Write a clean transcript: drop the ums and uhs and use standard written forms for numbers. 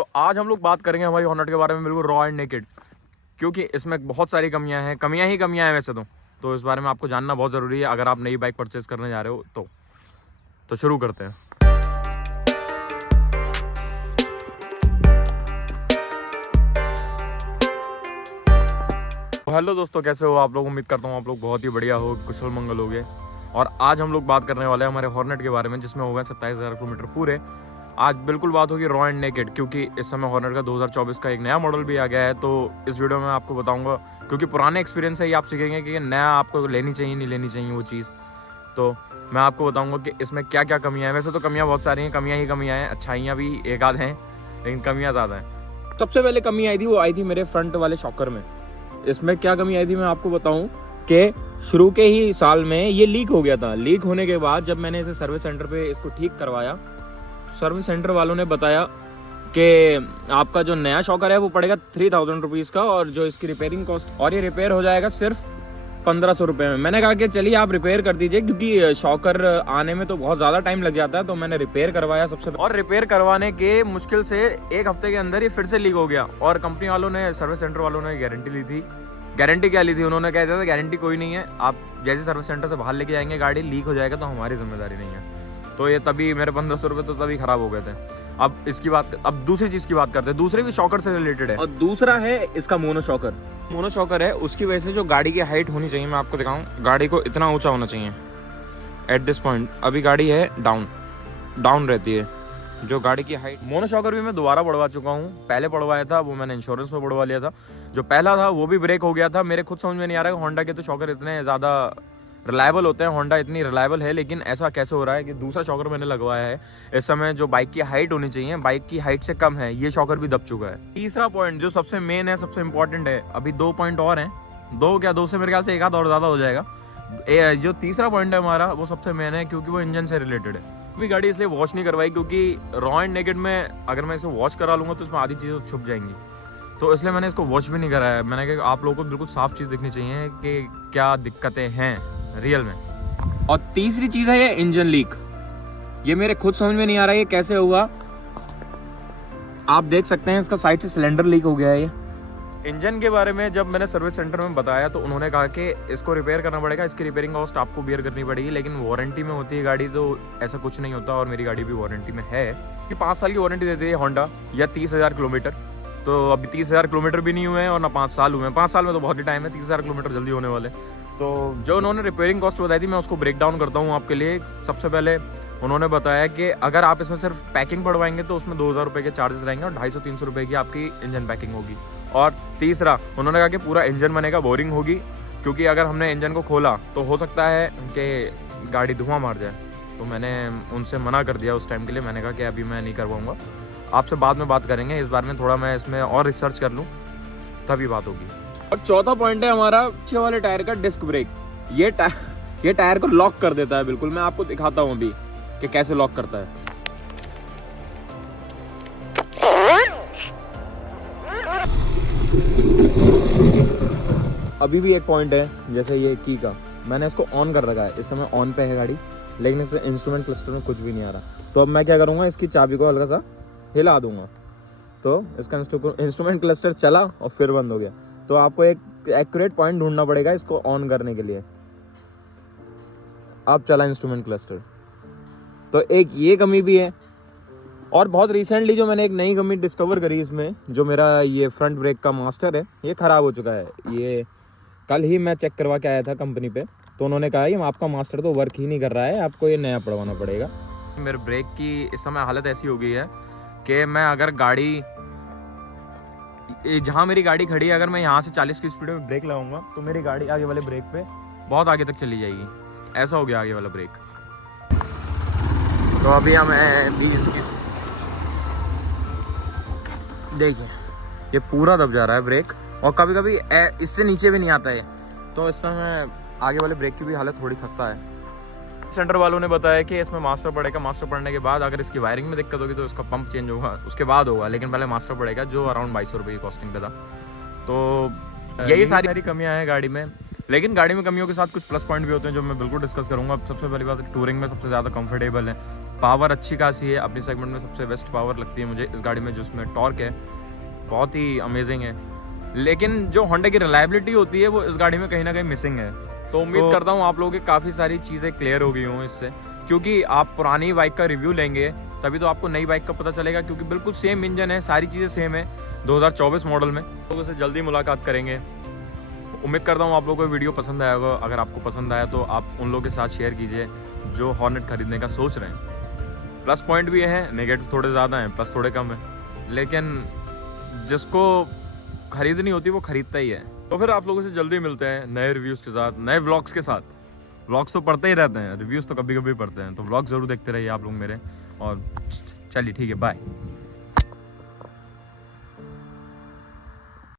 तो आज हम लोग बात करेंगे हमारी हॉर्नेट के बारे में बिल्कुल रॉ एंड नेकेड, क्योंकि इसमें बहुत सारी कमियां हैं, कमियां हैं वैसे तो इस बारे में आपको जानना बहुत ज़रूरी है अगर आप नई बाइक परचेज करने जा रहे हो तो शुरू करते हैं। हेलो दोस्तों, कैसे हो आप लोग? उम्मीद करता हूँ आप लोग बहुत ही बढ़िया हो, कुशल मंगल हो गए। और आज हम लोग बात करने वाले हैं हमारे हॉर्नेट के बारे में, जिसमें हो गए 27,000 किलोमीटर पूरे। आज बिल्कुल बात होगी रॉ एंड नेकेड, क्योंकि इस समय हॉर्नेट का 2024 का एक नया मॉडल भी आ गया है। तो इस वीडियो में आपको बताऊंगा, क्योंकि पुराने एक्सपीरियंस से ही आप सीखेंगे कि नया आपको लेनी चाहिए नहीं लेनी चाहिए वो चीज़। तो मैं आपको बताऊंगा कि इसमें क्या क्या कमियां हैं। वैसे तो कमियां बहुत सारी हैं, कमियां हैं, अच्छाइयाँ भी एक आध हैं, लेकिन कमियां ज़्यादा हैं। सबसे पहले कमी आई थी, वो आई थी मेरे फ्रंट वाले शॉकर में। इसमें क्या कमी आई थी मैं आपको बताऊं कि शुरू के ही साल में ये लीक हो गया था। लीक होने के बाद जब मैंने इसे सर्विस सेंटर पे इसको ठीक करवाया, सर्विस सेंटर वालों ने बताया कि आपका जो नया शॉकर है वो पड़ेगा 3000 रुपीज़ का, और जो इसकी रिपेयरिंग कॉस्ट, और ये रिपेयर हो जाएगा सिर्फ 1500 रुपये में। मैंने कहा कि चलिए आप रिपेयर कर दीजिए, क्योंकि शॉकर आने में तो बहुत ज़्यादा टाइम लग जाता है। तो मैंने रिपेयर करवाया सबसे, और रिपेयर करवाने के मुश्किल से एक हफ्ते के अंदर ये फिर से लीक हो गया। और कंपनी वालों ने, सर्विस सेंटर वालों ने गारंटी ली थी। गारंटी क्या ली थी? उन्होंने कहा था गारंटी कोई नहीं है, आप जैसे सर्विस सेंटर से बाहर लेके जाएंगे गाड़ी लीक हो जाएगा तो हमारी जिम्मेदारी नहीं है। तो ये तभी मेरे 1500 रुपये तो तभी खराब हो गए थे। अब इसकी बात, अब दूसरी चीज़ की बात करते हैं। दूसरे भी शॉकर से रिलेटेड है, और दूसरा है इसका मोनो शॉकर। मोनो शॉकर है, उसकी वजह से जो गाड़ी की हाइट होनी चाहिए, मैं आपको दिखाऊं, गाड़ी को इतना ऊंचा होना चाहिए एट दिस पॉइंट। अभी गाड़ी है डाउन रहती है जो गाड़ी की हाइट। मोनो शॉकर भी मैं दोबारा बढ़वा चुका हूँ, पहले बढ़वाया था वो मैंने इंश्योरेंस में बढ़वा लिया था। जो पहला था वो भी ब्रेक हो गया था। मेरे खुद समझ में नहीं आ रहा है होंडा के तो शॉकर इतने ज़्यादा रिलायबल होते हैं, होंडा इतनी रिलायबल है, लेकिन ऐसा कैसे हो रहा है कि दूसरा शॉकर मैंने लगवाया है इस समय जो बाइक की हाइट होनी चाहिए, बाइक की हाइट से कम है, ये शॉकर भी दब चुका है। तीसरा पॉइंट जो सबसे मेन है, सबसे इंपॉर्टेंट है, अभी 2 पॉइंट और हैं, दो से मेरे ख्याल से एक आध और ज़्यादा हो जाएगा। जो तीसरा पॉइंट है हमारा, वो सबसे मेन है, क्योंकि वो इंजन से रिलेटेड है। अभी गाड़ी इसलिए वॉश नहीं करवाई क्योंकि रॉ एंड नेकेड में अगर मैं इसे वॉश करा लूँगा तो इसमें आधी चीज़ें छुप जाएंगी, तो इसलिए मैंने इसको वॉश भी नहीं कराया। मैंने कहा आप लोगों को बिल्कुल साफ चीज़ दिखनी चाहिए कि क्या दिक्कतें हैं रियल में। और तीसरी चीज़ है ये इंजन लीक। ये मेरे खुद समझ में नहीं आ रहा है ये कैसे हुआ। आप देख सकते हैं इसका साइड से सिलेंडर लीक हो गया है। ये इंजन के बारे में जब मैंने सर्विस सेंटर में बताया तो उन्होंने कहा कि इसको रिपेयर करना पड़ेगा, इसकी रिपेयरिंग कॉस्ट आपको बियर करनी पड़ेगी, लेकिन वारंटी में होती है गाड़ी, तो ऐसा कुछ नहीं होता। और मेरी गाड़ी भी वारंटी में है कि 5 साल की वारंटी देती है होंडा, या 30,000 किलोमीटर। तो अभी 30,000 किलोमीटर भी नहीं हुए हैं और ना 5 साल हुए हैं। 5 साल में तो बहुत ही टाइम है, 30,000 किलोमीटर जल्दी होने वाले। तो जो उन्होंने रिपेयरिंग कॉस्ट बताई थी मैं उसको ब्रेक डाउन करता हूँ आपके लिए। सबसे पहले उन्होंने बताया कि अगर आप इसमें सिर्फ पैकिंग पड़वाएंगे तो उसमें 2,000 रुपये के चार्जेस रहेंगे, और 250-300 रुपये की आपकी इंजन पैकिंग होगी। और तीसरा उन्होंने कहा कि पूरा इंजन बनेगा, बोरिंग होगी, क्योंकि अगर हमने इंजन को खोला तो हो सकता है कि गाड़ी धुआं मार जाए। तो मैंने उनसे मना कर दिया उस टाइम के लिए। मैंने कहा कि अभी मैं नहीं करवाऊँगा, आपसे बाद में बात करेंगे, इस बार में थोड़ा मैं इसमें और रिसर्च कर लूँ तभी बात होगी। और चौथा पॉइंट है हमारा पीछे वाले टायर का डिस्क ब्रेक। ये टायर को लॉक कर देता है बिल्कुल। मैं आपको दिखाता हूँ अभी कि कैसे लॉक करता है। अभी भी एक पॉइंट है, जैसे ये की का, मैंने इसको ऑन कर रखा है, इस समय ऑन पे है गाड़ी, लेकिन इस इंस्ट्रूमेंट क्लस्टर में कुछ भी नहीं आ रहा। तो अब मैं क्या करूँगा, इसकी चाबी को हल्का सा हिला दूंगा तो इसका इंस्ट्रूमेंट क्लस्टर चला और फिर बंद हो गया। तो आपको एक एक्यूरेट पॉइंट ढूंढना पड़ेगा इसको ऑन करने के लिए। अब चला इंस्ट्रूमेंट क्लस्टर, तो एक ये कमी भी है। और बहुत रिसेंटली जो मैंने एक नई कमी डिस्कवर करी इसमें, जो मेरा ये फ्रंट ब्रेक का मास्टर है ये ख़राब हो चुका है। ये कल ही मैं चेक करवा के आया था कंपनी पे, तो उन्होंने कहा ये आपका मास्टर तो वर्क ही नहीं कर रहा है, आपको ये नया पड़वाना पड़ेगा। मेरे ब्रेक की इस समय हालत ऐसी हो गई है कि मैं अगर गाड़ी, जहाँ मेरी गाड़ी खड़ी है, अगर मैं यहाँ से 40 की स्पीड में ब्रेक लगाऊंगा तो मेरी गाड़ी आगे वाले ब्रेक पे बहुत आगे तक चली जाएगी। ऐसा हो गया आगे वाला ब्रेक। तो अभी हमें 20 की, देखिए ये पूरा दब जा रहा है ब्रेक, और कभी कभी इससे नीचे भी नहीं आता है। तो इस समय आगे वाले ब्रेक की भी हालत थोड़ी खस्ता है। सेंटर वालों ने बताया कि इसमें मास्टर पड़ेगा, मास्टर पड़ने के बाद अगर इसकी वायरिंग में दिक्कत होगी तो इसका पंप चेंज होगा, उसके बाद होगा, लेकिन पहले मास्टर पड़ेगा, जो अराउंड 2200 रुपये की कॉस्टिंग पे था। तो यही सारी कमियां हैं गाड़ी में। लेकिन गाड़ी में कमियों के साथ कुछ प्लस पॉइंट भी होते हैं जो मैं बिल्कुल डिस्कस करूंगा। सबसे पहली बात, टूरिंग में सबसे ज़्यादा कंफर्टेबल है, पावर अच्छी खासी है, अपनी सेगमेंट में सबसे बेस्ट पावर लगती है मुझे इस गाड़ी में, जिसमें टॉर्क है बहुत ही अमेजिंग है। लेकिन जो होंडा की रिलायबिलिटी होती है वो इस गाड़ी में कहीं ना कहीं मिसिंग है। तो उम्मीद करता हूँ आप लोगों की काफ़ी सारी चीज़ें क्लियर हो गई हों इससे, क्योंकि आप पुरानी बाइक का रिव्यू लेंगे तभी तो आपको नई बाइक का पता चलेगा, क्योंकि बिल्कुल सेम इंजन है, सारी चीज़ें सेम है 2024 मॉडल में। लोगों से जल्दी मुलाकात करेंगे। उम्मीद करता हूँ आप लोगों को वीडियो पसंद आया होगा। अगर आपको पसंद आया तो आप उन लोगों के साथ शेयर कीजिए जो हॉर्नेट खरीदने का सोच रहे हैं। प्लस पॉइंट भी है, नेगेटिव थोड़े ज़्यादा हैं, प्लस थोड़े कम है, लेकिन जिसको खरीदनी होती है वो खरीदता ही है। तो फिर आप लोगों से जल्दी मिलते हैं नए रिव्यूज़ के साथ, नए व्लॉग्स के साथ। व्लॉग्स तो पढ़ते ही रहते हैं, रिव्यूज़ तो कभी कभी पढ़ते हैं, तो व्लॉग ज़रूर देखते रहिए आप लोग मेरे। और चलिए ठीक है, बाय।